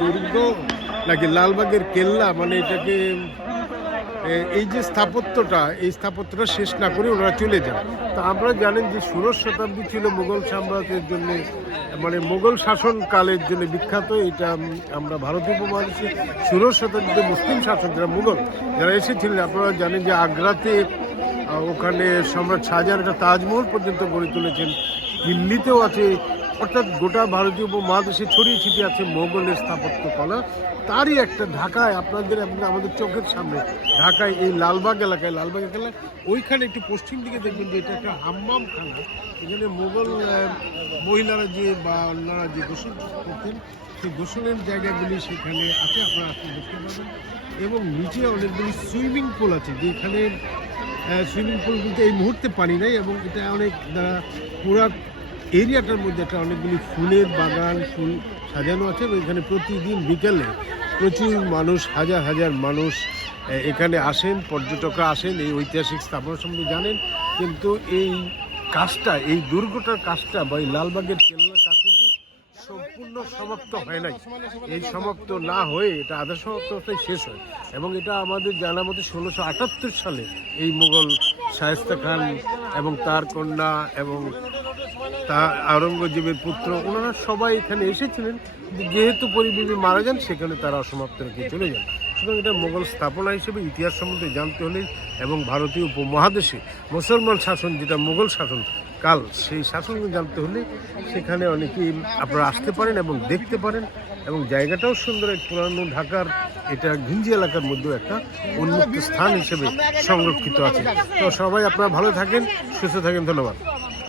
দুর্গ নাকি লালবাগের কেল্লা মানে এটাকে এই যে স্থাপত্যটা, এই স্থাপত্যটা শেষ না করে ওনারা চলে যান। তা আমরা জানেন যে ষোড়শ শতাব্দী ছিল মুঘল সাম্রাজ্যের জন্য মানে মুঘল শাসনকালের জন্য বিখ্যাত, এটা আমরা ভারতীয় উপমহাদেশে ষোড়শ শতাব্দীতে মুসলিম শাসক যারা মুঘল যারা এসেছিলেন, আপনারা জানেন যে আগ্রাতে ওখানে সম্রাট শাহজাহান একটা তাজমহল পর্যন্ত গড়ে তুলেছেন। দিল্লিতেও আছে অর্থাৎ গোটা ভারতীয় উপমহাদেশে ছড়িয়ে ছিটিয়ে আছে মোগলের স্থাপত্য কলা। তারই একটা ঢাকায় আপনাদের এবং আমাদের চোখের সামনে। ঢাকায় এই লালবাগ এলাকায় লালবাগ এলাকায় ওইখানে একটু পশ্চিম দিকে দেখবেন যে এটা একটা হাম্মাম খানা। এখানে মোগল মহিলারা যে বা অন্যরা যে গোসল করতেন, সেই গোসলের জায়গাগুলি সেখানে আছে, আপনারা আসলে দেখতে পাবেন। এবং নিচে অনেকগুলি সুইমিং পুল আছে, যেখানে সুইমিং পুল কিন্তু এই মুহূর্তে পানি নাই এবং এটা অনেক পুরা এরিয়াটার মধ্যে একটা অনেকগুলি ফুলের বাগান, ফুল সাজানো আছে এবং এখানে প্রতিদিন বিকেলে প্রচুর মানুষ, হাজার হাজার মানুষ এখানে আসেন, পর্যটকরা আসেন, এই ঐতিহাসিক স্থাপনা সম্বন্ধে জানেন। কিন্তু এই কাজটা, এই দুর্গটার কাজটা বা এই লালবাগের কেল্লার কাজ কিন্তু সম্পূর্ণ সমাপ্ত হয় নাই। এই সমাপ্ত না হয়ে এটা আধা সমাপ্ত শেষ হয়। এবং এটা আমাদের জানা মতে ষোলোশো আটাত্তর সালে এই মুঘল শায়েস্তা খান এবং তার কন্যা এবং তা আওরঙ্গজেবের পুত্র, ওনারা সবাই এখানে এসেছিলেন যেহেতু পরিবেশী মারা যান, সেখানে তারা অসমাপ্ত রেখে চলে যান। সুতরাং এটা মোগল স্থাপনা হিসেবে ইতিহাস সম্বন্ধে জানতে হলে এবং ভারতীয় উপমহাদেশে মুসলমান শাসন, যেটা মোগল শাসন কাল, সেই শাসন জানতে হলে সেখানে অনেকেই আপনারা আসতে পারেন এবং দেখতে পারেন এবং জায়গাটাও সুন্দর এক পুরানো ঢাকার এটা ঘিঞ্জি এলাকার মধ্যেও একটা উন্মুক্ত স্থান হিসেবে সংরক্ষিত আছে। তো সবাই আপনারা ভালো থাকেন, সুস্থ থাকেন, ধন্যবাদ।